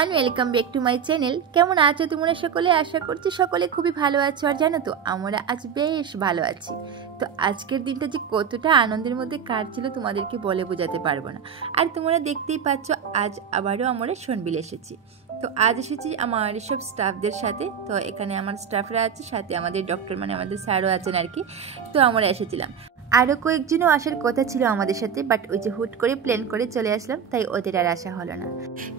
Everyone, welcome back to my channel. কেমন আছো তোমরা সকলে? আশা করছি সকলে খুবই ভালো আছো। আর জানো তো, আমরা আজ বেশ ভালো আছি। তো আজকের দিনটা যে কতটা আনন্দের মধ্যে কাটছিল তোমাদেরকে বলে বোঝাতে পারবো না। আর তোমরা দেখতেই পাচ্ছ, আজ আবারও আমরা শোনবিল এসেছি। তো আজ এসেছি আমার সব স্টাফদের সাথে। তো এখানে আমার স্টাফরা আছে, সাথে আমাদের ডক্টর মানে আমাদের স্যারও আছেন আর কি। তো আমরা এসেছিলাম, আরও কয়েকজনও আসার কথা ছিল আমাদের সাথে, বাট ওই যে হুট করে প্ল্যান করে চলে আসলাম, তাই ওদের আর আসা হলো না।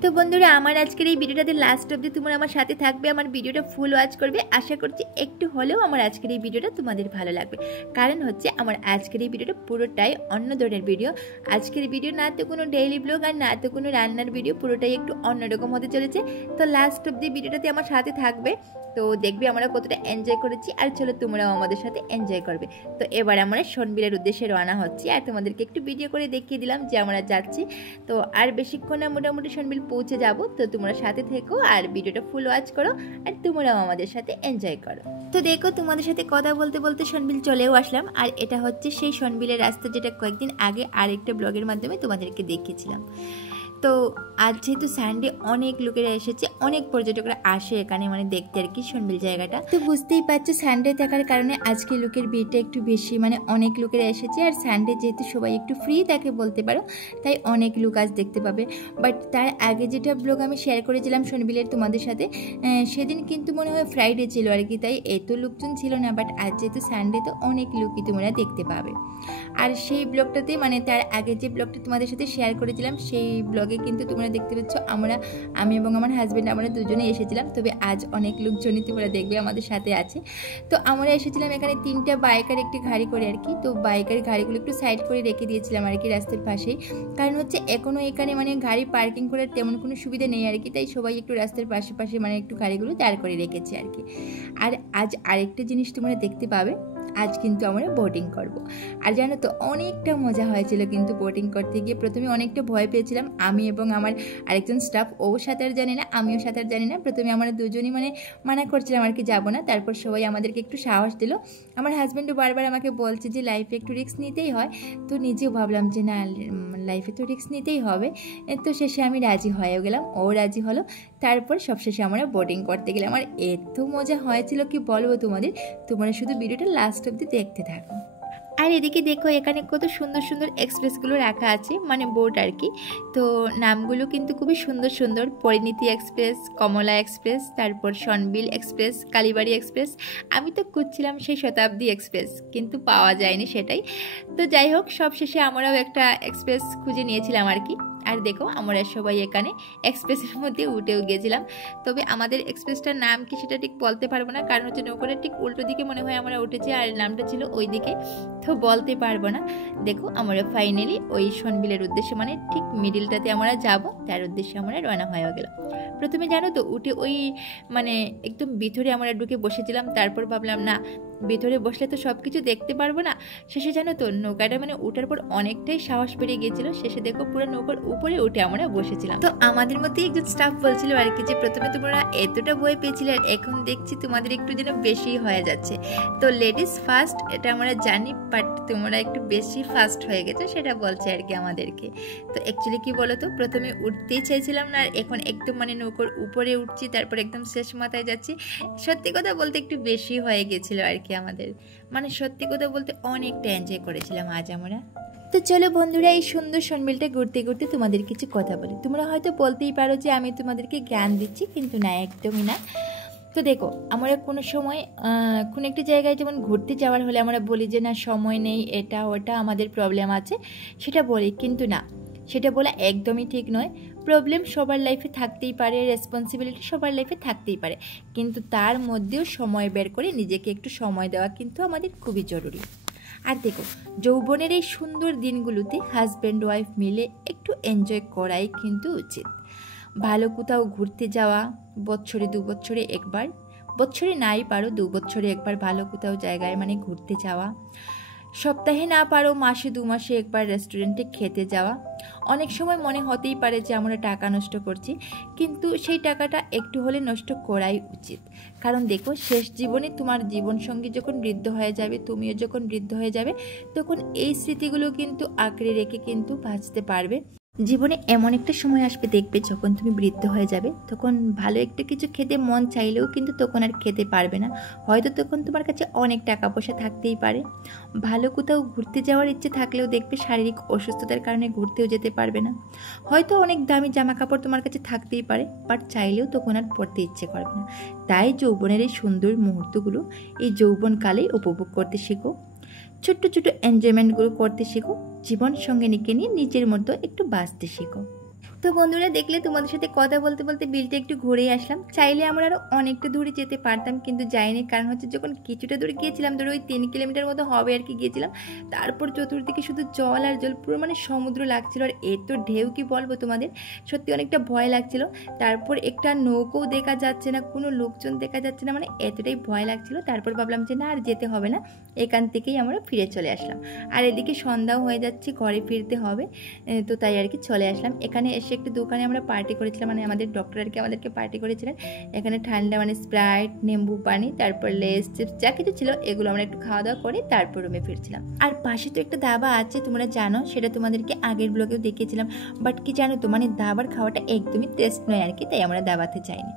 তো বন্ধুরা, আমার আজকের এই ভিডিওটাতে লাস্ট অবধি তোমরা আমার সাথে থাকবে, আমার ভিডিওটা ফুল ওয়াচ করবে। আশা করছি একটু হলেও আমার আজকের এই ভিডিওটা তোমাদের ভালো লাগবে। কারণ হচ্ছে আমার আজকের এই ভিডিওটা পুরোটাই অন্য ধরনের ভিডিও। আজকের ভিডিও না তো কোনো ডেইলি ব্লগ আর না তো কোনো রান্নার ভিডিও, পুরোটাই একটু অন্যরকম হতে চলেছে। তো লাস্ট অবধি ভিডিওটাতে আমার সাথে থাকবে, তো দেখবে আমরা কতটা এনজয় করেছি। আর চলো তোমরাও আমাদের সাথে এনজয় করবে। তো এবার আমরা শোনবিলের উদ্দেশ্যে রওনা হচ্ছি, আর তোমাদেরকে একটু ভিডিও করে দেখিয়ে দিলাম যে আমরা যাচ্ছি। তো আর বেশিক্ষণ না, মোটামুটি শোনবিল পৌঁছে যাব। তো তোমরা সাথে থেকো আর ভিডিওটা ফুল ওয়াচ করো, আর তোমরাও আমাদের সাথে এনজয় করো। তো দেখো, তোমাদের সাথে কথা বলতে বলতে শোনবিল চলেও আসলাম। আর এটা হচ্ছে সেই শোনবিলের রাস্তা, যেটা কয়েকদিন আগে আরেকটা ব্লগের মাধ্যমে তোমাদেরকে দেখিয়েছিলাম। তো আজ যেহেতু সানডে, অনেক লোকেরা এসেছে, অনেক পর্যটকরা আসে এখানে মানে দেখতে আর কি শোনবিল জায়গাটা। তো বুঝতেই পারছো, সানডে থাকার কারণে আজকে লোকের ভিড়টা একটু বেশি, মানে অনেক লোকেরা এসেছে। আর সানডে যেহেতু সবাই একটু ফ্রি থাকে বলতে পারো, তাই অনেক লোক আজ দেখতে পাবে। বাট তার আগে যেটা ব্লগ আমি শেয়ার করেছিলাম শোনবিলের তোমাদের সাথে, সেদিন কিন্তু মনে হয় ফ্রাইডে ছিল আর কি, তাই এত লোকজন ছিল না। বাট আজ যেহেতু সানডে, তো অনেক লোকই তোমরা দেখতে পাবে। আর সেই ব্লগটাতে মানে তার আগে যে ব্লগটা তোমাদের সাথে শেয়ার করেছিলাম, সেই ব্লগে কিন্তু তোমরা দেখতে পাচ্ছ আমি এবং আমার হাজব্যান্ড আমরা দুজনেই এসেছিলাম। তবে আজ অনেক লোকজনই তোমরা দেখবে আমাদের সাথে আছে। তো আমরা এসেছিলাম এখানে 3টা বাইকার একটি গাড়ি করে আর কি। তো বাইকের গাড়িগুলো একটু সাইড করে রেখে দিয়েছিলাম আর কি রাস্তার পাশেই। কারণ হচ্ছে এখনও এখানে মানে গাড়ি পার্কিং করার তেমন কোনো সুবিধা নেই আর কি, তাই সবাই একটু রাস্তার পাশে পাশে মানে একটু গাড়িগুলো দাঁড় করে রেখেছে আর কি। আর আজ আরেকটা জিনিস তোমরা দেখতে পাবে, আজ কিন্তু আমরা বোটিং করব। আর জানো তো, অনেকটা মজা হয়েছিল কিন্তু বোটিং করতে গিয়ে। প্রথমে অনেকটা ভয় পেয়েছিলাম আমি এবং আমার আরেকজন স্টাফ, ও সাঁতার জানে না, আমিও সাঁতার জানি না। প্রথমে আমরা দুজনই মানে মানা করছিলাম আর কি, যাবো না। তারপর সবাই আমাদেরকে একটু সাহস দিল। আমার হাজব্যান্ডও বারবার আমাকে বলছে যে লাইফে একটু রিস্ক নিতেই হয়। তো নিজেও ভাবলাম যে না, লাইফে তো রিস্ক নিতেই হবে। তো শেষে আমি রাজি হয়েও গেলাম, ও রাজি হলো। তারপর সবশেষে আমরা বোটিং করতে গেলাম। আর এত মজা হয়েছিল কি বলবো তোমাদের, তোমরা শুধু ভিডিওটা লাস্ট অবধি দেখতে থাকো। আর এদিকে দেখো, এখানে কত সুন্দর সুন্দর এক্সপ্রেসগুলো রাখা আছে, মানে বোট আর কি। তো নামগুলো কিন্তু খুবই সুন্দর সুন্দর, পরিণীতি এক্সপ্রেস, কমলা এক্সপ্রেস, তারপর শোনবিল এক্সপ্রেস, কালীবাড়ি এক্সপ্রেস। আমি তো খুঁজছিলাম সেই শতাব্দী এক্সপ্রেস, কিন্তু পাওয়া যায়নি সেটাই। তো যাই হোক, সবশেষে আমরাও একটা এক্সপ্রেস খুঁজে নিয়েছিলাম আর কি। আর দেখো, আমরা সবাই এখানে এক্সপ্রেসের মধ্যে উঠেও গেছিলাম। তবে আমাদের এক্সপ্রেসটার নাম কি সেটা ঠিক বলতে পারবো না, কারণ হচ্ছে নৌকাটা ঠিক উল্টো দিকে মনে হয় আমরা উঠেছি, আর নামটা ছিল ওই দিকে, তো বলতে পারবো না। দেখো, আমরা ফাইনালি ওই শোনবিলের উদ্দেশ্যে মানে ঠিক মিডিলটাতে আমরা যাব, তার উদ্দেশ্যে আমরা রওনা হয়ে গেলাম। প্রথমে জানো তো, উঠে ওই মানে একদম ভিতরে আমরা ঢুকে বসেছিলাম। তারপর ভাবলাম না, ভিতরে বসলে তো সব কিছু দেখতে পারবো না। শেষে জানো তো, নৌকাটা মানে উঠার পর অনেকটাই সাহস বেড়ে গিয়েছিল। শেষে দেখো, পুরো নৌকার উপরে উঠে আমরা বসেছিলাম। তো আমাদের মধ্যে একজন স্টাফ বলছিল আর কি, যে প্রথমে তোমরা এতটা ভয় পেয়েছিলে, আর এখন দেখছি তোমাদের একটু যেন বেশি হয়ে যাচ্ছে। তো লেডিস ফার্স্ট, এটা আমরা জানি, বাট তোমরা একটু বেশি ফাস্ট হয়ে গেছো, সেটা বলছে আর কি আমাদেরকে। তো অ্যাকচুয়ালি কি বলো তো, প্রথমে উঠতেই চাইছিলাম না, আর এখন একদম মানে নৌকার উপরে উঠছি, তারপর একদম শেষ মাথায় যাচ্ছি। সত্যি কথা বলতে একটু বেশি হয়ে গেছিল আর কি আমাদের, মানে সত্যি কথা বলতে অনেকটা এনজয় করেছিলাম আজ আমরা। তো চলো বন্ধুরা, এই সুন্দর শোনবিলটা ঘুরতে ঘুরতে তোমাদের কিছু কথা বলি। তোমরা হয়তো বলতেই পারো যে আমি তোমাদেরকে জ্ঞান দিচ্ছি, কিন্তু না, একদমই না। তো দেখো, আমরা কোনো সময় কোনো একটা জায়গায় যেমন ঘুরতে যাওয়ার হলে আমরা বলি যে না, সময় নেই, এটা ওটা আমাদের প্রবলেম আছে, সেটা বলি, কিন্তু না, সেটা বলা একদমই ঠিক নয়। প্রবলেম সবার লাইফে থাকতেই পারে, রেসপন্সিবিলিটি সবার লাইফে থাকতেই পারে, কিন্তু তার মধ্যেও সময় বের করে নিজেকে একটু সময় দেওয়া কিন্তু আমাদের খুবই জরুরি। আর দেখো, যৌবনের এই সুন্দর দিনগুলোতে হাজব্যান্ড ওয়াইফ মিলে একটু এনজয় করাই কিন্তু উচিত। ভালো কোথাও ঘুরতে যাওয়া, বছরে 2 বছরে একবার, বছরে নাই পারো 2 বছরে একবার ভালো কোথাও জায়গায় মানে ঘুরতে যাওয়া, সপ্তাহে না পারো মাসে 2 মাসে একবার রেস্টুরেন্টে খেতে যাওয়া। অনেক সময় মনে হতেই পারে যে আমরা টাকা নষ্ট করছি, কিন্তু সেই টাকাটা একটু হলে নষ্ট করাই উচিত। কারণ দেখো, শেষ জীবনে তোমার জীবনসঙ্গী যখন বৃদ্ধ হয়ে যাবে, তুমিও যখন বৃদ্ধ হয়ে যাবে, তখন এই স্মৃতিগুলো কিন্তু আঁকড়ে রেখে কিন্তু বাঁচতে পারবে। জীবনে এমন একটা সময় আসবে দেখবে যখন তুমি বৃদ্ধ হয়ে যাবে, তখন ভালো একটা কিছু খেতে মন চাইলেও কিন্তু তখন আর খেতে পারবে না। হয়তো তখন তোমার কাছে অনেক টাকা পয়সা থাকতেই পারে, ভালো কোথাও ঘুরতে যাওয়ার ইচ্ছে থাকলেও দেখবে শারীরিক অসুস্থতার কারণে ঘুরতেও যেতে পারবে না। হয়তো অনেক দামি জামা কাপড় তোমার কাছে থাকতেই পারে, বাট চাইলেও তখন আর পরতে ইচ্ছে করবে না। তাই যৌবনের এই সুন্দর মুহূর্তগুলো এই যৌবনকালেই উপভোগ করতে শেখো, ছোট্ট ছোট্ট এনজয়মেন্টগুলো করতে শেখো, জীবন সঙ্গে নিয়ে নিজের মতো একটু বাঁচতে শেখো। তো বন্ধুরা, দেখলে তোমাদের সাথে কথা বলতে বলতে বিলটা একটু ঘুরেই আসলাম। চাইলে আমরা আরও অনেকটা দূরে যেতে পারতাম, কিন্তু যাইনি। কারণ হচ্ছে যখন কিছুটা দূরে গিয়েছিলাম, ধরো ওই 3 কিলোমিটার মতো হবে আর কি গিয়েছিলাম, তারপর চতুর্দিকে শুধু জল আর জল, পুরো মানে সমুদ্র লাগছিল। আর এত ঢেউ কি বলবো তোমাদের, সত্যি অনেকটা ভয় লাগছিল। তারপর একটা নৌকোও দেখা যাচ্ছে না, কোনো লোকজন দেখা যাচ্ছে না, মানে এতটাই ভয় লাগছিল। তারপর ভাবলাম যে না, আর যেতে হবে না, এখান থেকেই আমরা ফিরে চলে আসলাম। আর এদিকে সন্ধ্যাও হয়ে যাচ্ছে, ঘরে ফিরতে হবে, তো তাই আর কি চলে আসলাম। এখানে এসে একটি দোকানে আমরা পার্টি করেছিলাম, মানে আমাদের ডক্টর আর কি আমাদেরকে পার্টি করেছিলেন। এখানে ঠান্ডা মানে স্প্রাইট, নেম্বু পানি, তারপর লেস, চিপস যা কিছু ছিল এগুলো আমরা একটু খাওয়া দাওয়া করে তারপর রুমে ফিরছিলাম। আর পাশে তো একটা দাবা আছে, তোমরা জানো, সেটা তোমাদেরকে আগের ব্লগেও দেখিয়েছিলাম। বাট কি জানো তো, মানে দাবার খাওয়াটা একদমই টেস্ট নয় আর কি, তাই আমরা দাবাতে যাইনি।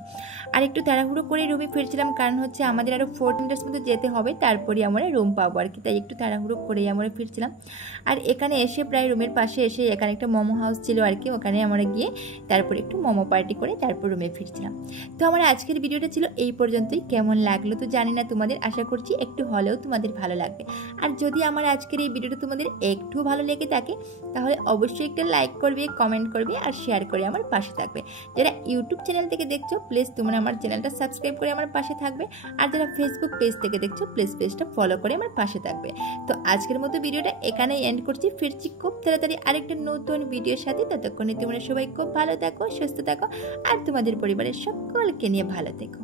আর একটু তাড়াহুড়ো করে রুমে ফিরছিলাম, কারণ হচ্ছে আমাদের আরও 4 মিনিটের মতো যেতে হবে, তারপরে আমরা রুম পাবো আর কি, তাই একটু তাড়াহুড়ো করেই আমরা ফিরছিলাম। আর এখানে এসে প্রায় রুমের পাশে এসে এখানে একটা মোমো হাউস ছিল আর কি, ওখানে আমরা গিয়ে তারপর একটু মোমো পার্টি করে তারপর রুমে ফিরছিলাম। তো আমার আজকের ভিডিওটা ছিল এই পর্যন্তই। কেমন লাগলো তো জানি না তোমাদের, আশা করছি একটু হলেও তোমাদের ভালো লাগবে। আর যদি আমার আজকের এই ভিডিওটা তোমাদের একটু ভালো লেগে থাকে, তাহলে অবশ্যই একটা লাইক করবে, কমেন্ট করবে আর শেয়ার করে আমার পাশে থাকবে। যারা ইউটিউব চ্যানেল থেকে দেখছো, প্লিজ তোমরা আমার চ্যানেলটা সাবস্ক্রাইব করে আমার পাশে থাকবে। আর যারা ফেসবুক পেজ থেকে দেখছো, প্লিজ পেজটা ফলো করে আমার পাশে থাকবে। তো আজকের মতো ভিডিওটা এখানেই এন্ড করছি, ফিরছি খুব তাড়াতাড়ি আরেকটা নতুন ভিডিওর সাথে। ততক্ষণে তোমরা সবাই খুব ভালো থাকো, সুস্থ থাকো আর তোমাদের পরিবারের সকলকে নিয়ে ভালো থেকো।